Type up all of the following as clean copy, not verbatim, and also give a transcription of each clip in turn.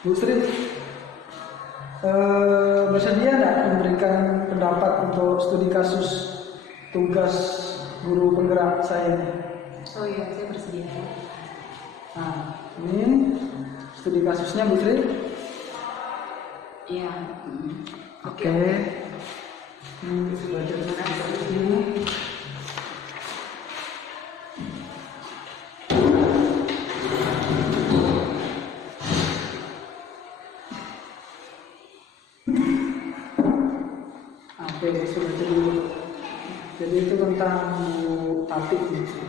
Bu Sri, bersedia nggak memberikan pendapat untuk studi kasus tugas guru penggerak saya ini? Oh iya, saya bersedia. Nah, ini studi kasusnya Bu Sri. Iya. Oke. Ini baca dulu. Oke, sudah baca dulu. Jadi itu tentang Bu Tati gitu.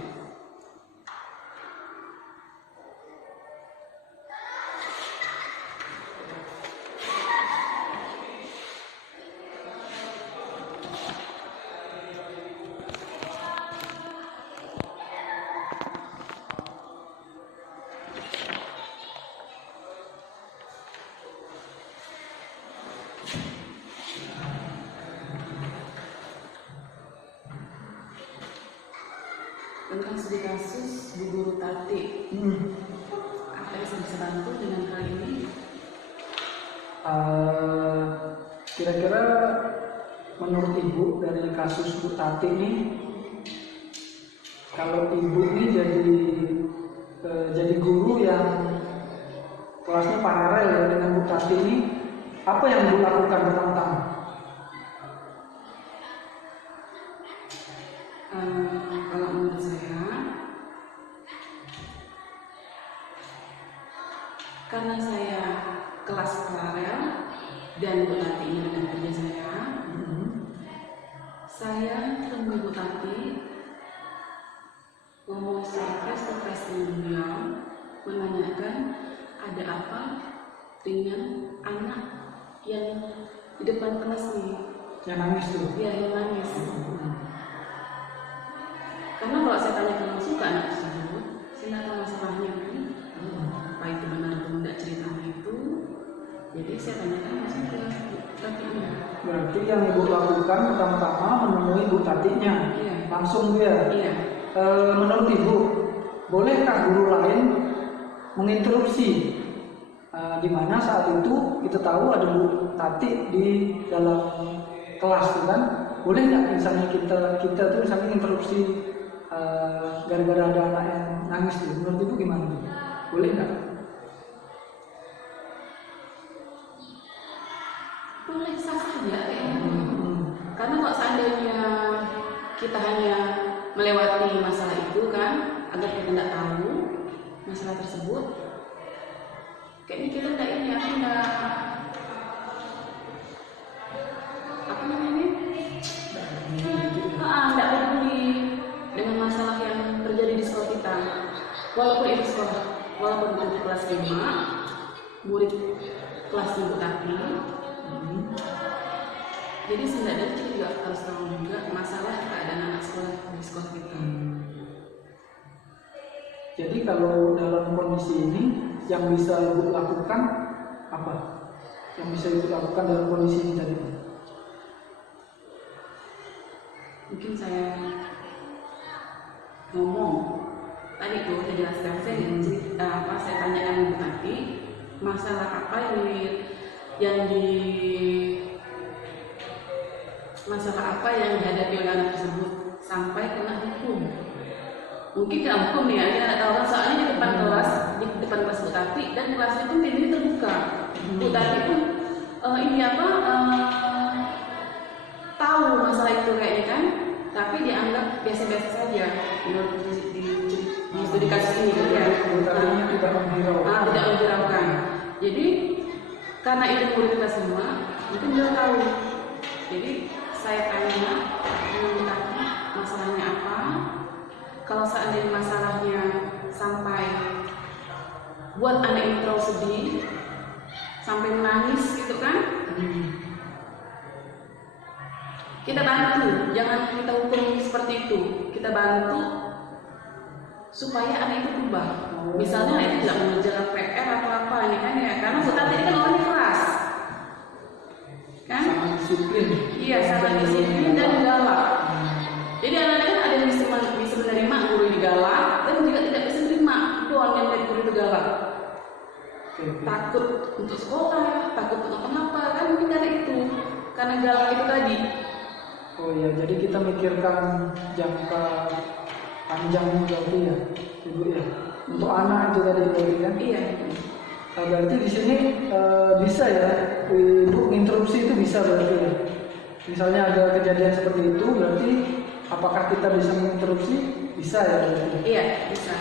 Tentang studi kasus Bu Guru Tati. Apa yang bisa bantu dengan hal ini? Kira-kira menurut Ibu dari kasus Bu Tati ini, kalau Ibu ini jadi guru yang kelasnya paralel ya dengan Bu Tati ini, apa yang Ibu lakukan pertama-tama? Kalau menurut saya, karena saya kelas paralel dan Bu Tati ini dengan kerja saya temui Bu Tati, ngomong secara face to face dengan beliau, menanyakan ada apa dengan anak yang di depan kelas nih, Yang nangis tuh? ya yang nangis. Karena kalau saya tanyakan langsung ke anak tersebut, saya nggak tahu masalahnya kan, apa itu benar atau tidak ceritanya itu. Jadi saya tanyakan langsung ke Tatinya. Berarti yang Ibu lakukan pertama-tama menemui Bu Tatinya, Iya. langsung dia. Iya. Menurut Ibu, bolehkah guru lain menginterupsi? Di mana saat itu kita tahu ada Bu Tati di dalam kelas itu kan, boleh nggak misalnya kita tuh misalnya interupsi gara-gara ada anak yang nangis tuh? Menurut Ibu gimana? Boleh nggak? Boleh sah saja kayaknya. Karena kalau seandainya kita hanya melewati masalah itu kan, agar kita tidak tahu masalah tersebut, kayaknya kita tidak ini, tidak apa namanya, tidak peduli dengan masalah yang terjadi di sekolah kita. Walaupun itu sekolah, walaupun itu kelas 5, murid kelas Bu Tati. Jadi sebenarnya kita juga harus tahu juga masalah keadaan anak sekolah di sekolah kita. Jadi kalau dalam kondisi ini yang bisa Ibu lakukan apa? Yang bisa Ibu lakukan dalam kondisi ini tadi? Mungkin saya ngomong tadi tuh saya jelaskan, saya tanyakan Bu Tati masalah apa masalah apa yang dihadapi oleh anak tersebut sampai kena hukum. Mungkin kena hukum nih ya, dia nggak tahu kan, soalnya di depan kelas Bu Tati, dan kelasnya pun ini terbuka. Bu Tati pun tahu masalah itu kayaknya kan, tapi dianggap biasa-biasa saja menurut di studi kasus ini kan ya. Tidak menghiraukan. Tidak menghiraukan. Jadi karena itu murid kita semua, mungkin dia tahu. Jadi saya tanya Bu Tati masalahnya apa. Kalau seandainya masalahnya sampai buat anak ini terlalu sedih, sampai menangis gitu kan, kita bantu, jangan kita hukum seperti itu. Kita bantu supaya anak itu berubah. Misalnya anak itu tidak mengerjakan PR atau apa ini kan ya, karena Bu Tati ini kan orangnya keras, kan? Sangat disiplin. Iya, sangat disiplin dan galak. Jadi anak-anak kan ada yang bisa menerima guru ini galak, dan juga tidak bisa menerima doang yang dari guru itu galak. Oke. takut untuk sekolah, takut untuk apa kan, mungkin karena itu, karena galak itu tadi. Oh ya, jadi kita mikirkan jangka panjang berarti ya, Ibu ya. Untuk anak itu tadi berarti kan? Iya. Nah, berarti di sini bisa ya, Ibu interupsi itu bisa berarti ya. Misalnya ada kejadian seperti itu, berarti apakah kita bisa menginterupsi? Bisa ya berarti. Iya, bisa.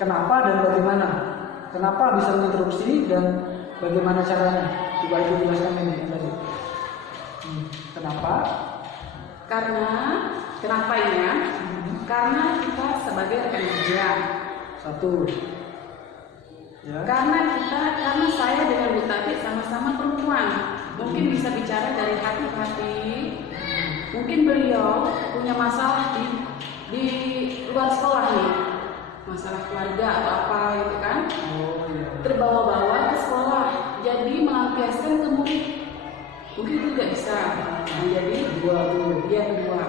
Kenapa dan bagaimana? Kenapa bisa menginterupsi dan bagaimana caranya? Coba Ibu jelaskan ini tadi. Kenapa? Kenapa ya? Karena kita sebagai rekan kerja. Satu. Ya. Karena saya dengan Bu Tati sama-sama perempuan, mungkin bisa bicara dari hati ke hati. Mungkin beliau punya masalah di luar sekolah nih, masalah keluarga atau apa gitu kan, Oh iya. terbawa-bawa ke sekolah, jadi melampiaskan ke murid. Mungkin itu juga bisa menjadi dia kedua.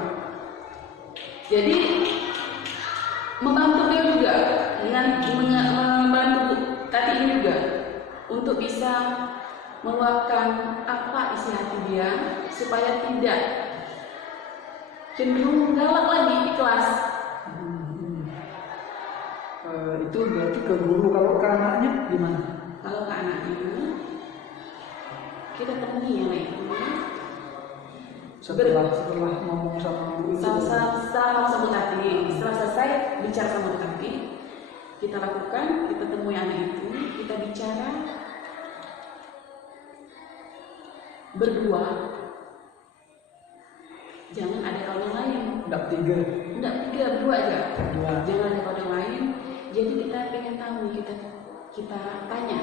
Jadi membantu dia juga dengan membantu tadi ini juga untuk bisa meluapkan apa isi hati dia supaya tidak cenderung galak lagi di kelas. Itu berarti ke guru. Kalau ke anaknya gimana? Kalau ke anaknya kita temui yang itu Setelah ngomong sama guru itu. setelah sama Bu Tati, setelah selesai bicara sama Bu Tati, kita lakukan, kita temui anak itu, kita bicara berdua, jangan ada kawan yang lain. Enggak tiga, Berdua aja. Berdua. Jangan ada kawan yang lain. Jadi kita pengen tahu, kita tanya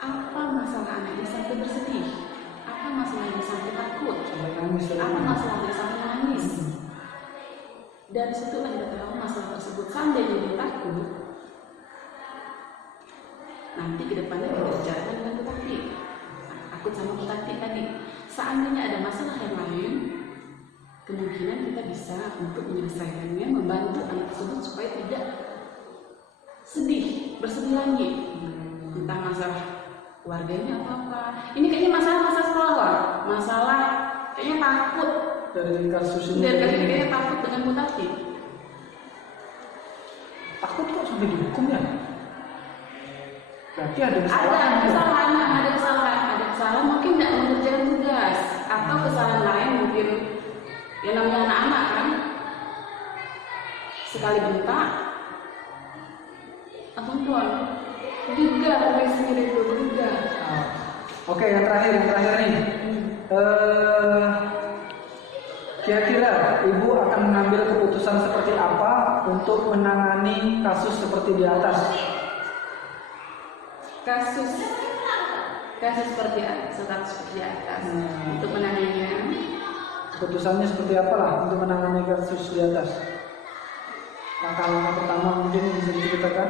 apa masalah anaknya sampai bersedih, apa masalahnya sampai takut, sampai nangis. apa masalahnya sampai nangis. Dan situlah kita tahu masalah tersebut. Seandainya dia takut, nanti ke depannya kita bicarakan dengan Bu Tati. Takut sama Bu Tati tadi. Seandainya ada masalah yang lain, kemungkinan kita bisa untuk menyelesaikannya, membantu anak tersebut supaya tidak bersedih lagi. Entah masalah keluarganya atau apa. Ini kayaknya masalah sekolah, masalah kayaknya takut. Dari kasus ini. Kayaknya takut dengan Bu Tati. Takut kok sampai dihukum ya? Berarti ada kesalahan, mungkin tidak mengerjakan tugas atau kesalahan lain, mungkin ya namanya anak-anak kan, sekali bentak langsung tuan juga sendiri itu juga. Oke, yang terakhir nih. Kira-kira Ibu akan mengambil keputusan seperti apa untuk menangani kasus seperti di atas? Kasus seperti atas. Untuk menanganinya, keputusannya seperti apa lah untuk menangani kasus di atas? Langkah-langkah pertama mungkin bisa diceritakan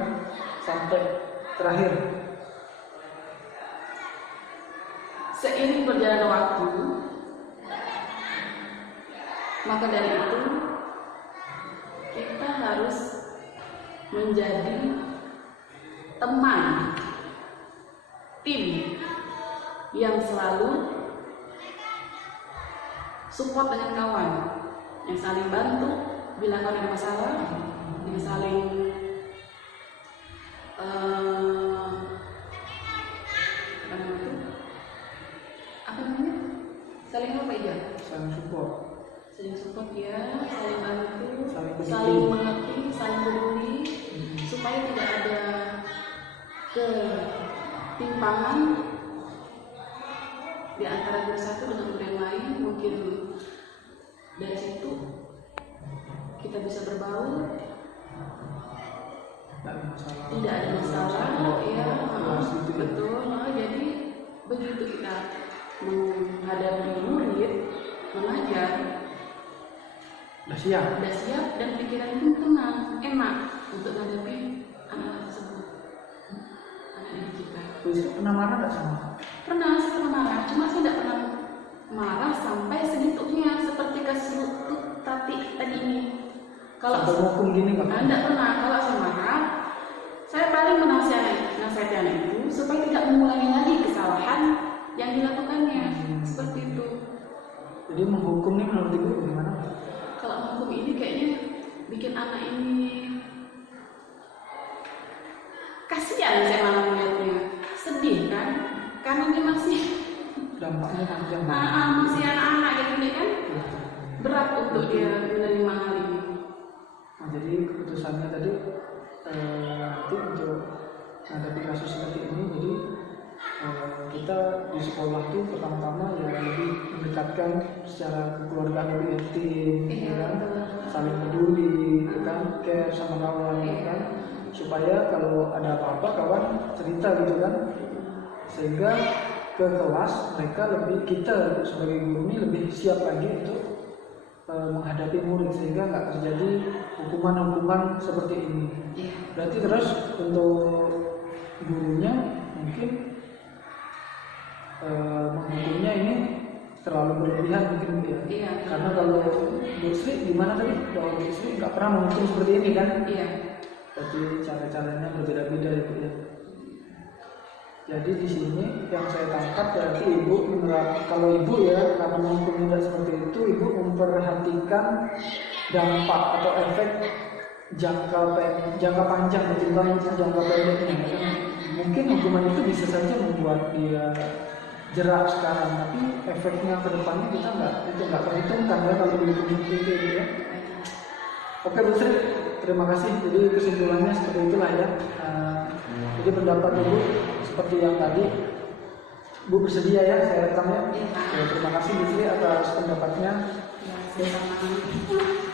sampai terakhir. Seiring berjalannya waktu, maka dari itu kita harus menjadi teman, tim yang selalu support dengan kawan, yang saling bantu bila kawan ada masalah, yang saling saling apa ya? Saling support ya, saling bantu, saling mengerti, saling peduli, supaya tidak ada ketimpangan di antara guru satu dengan guru yang lain. Mungkin dari situ kita bisa berbaur, tidak ada masalah, ya betul. Jadi begitu kita menghadapi murid, mengajar, udah siap dan pikiran pun tenang, enak untuk menghadapi anak tersebut, anak didik kita. Pernah marah nggak sama? Pernah, saya pernah marah, cuma saya tidak pernah marah sampai segitunya seperti kasus Tati tadi ini. Kalau hukum gini nggak? Tidak pernah. Kalau saya marah, saya paling menasihati anak Jadi menghukum nih menurut Ibu gimana? Kalau menghukum ini kayaknya bikin anak ini kasihan, saya malah melihatnya sedih kan, karena dia masih Dampaknya panjang. masih anak-anak gitu nih kan, Ya. berat untuk dia menerima hal ini. Nah, jadi keputusannya tadi nanti untuk menghadapi kasus seperti ini, jadi kita di sekolah tuh pertama-tama ya lebih mendekatkan secara kekeluargaan lebih intim, ya kan? Saling peduli, ya kan, care sama kawan, ya kan, supaya kalau ada apa-apa kawan cerita gitu kan, sehingga ke kelas mereka lebih, kita sebagai guru ini lebih siap lagi untuk menghadapi murid sehingga nggak terjadi hukuman-hukuman seperti ini. Berarti terus untuk gurunya mungkin menghukumnya ini terlalu berlebihan mungkin Bu ya. Iya. Karena kalau Bu Sri gimana tadi? Bahwa Bu Sri nggak pernah menghukum seperti ini kan? Iya. Tapi cara-caranya berbeda-beda ya Bu ya. Jadi di sini yang saya tangkap berarti Ibu kalau Ibu ya karena menghukum tidak seperti itu, Ibu memperhatikan dampak atau efek jangka panjang ketimbang jangka pendeknya. Mungkin hukuman itu bisa saja membuat dia jerak sekarang, tapi efeknya ke depannya kita nggak perhitungkan ya kalau dihukum seperti itu ya. Oke Bu Sri, terima kasih. Jadi kesimpulannya seperti itulah ya. Jadi pendapat Ibu seperti yang tadi. Bu bersedia ya saya rekam ya. Terima kasih Bu Sri atas pendapatnya. Ya, sama-sama.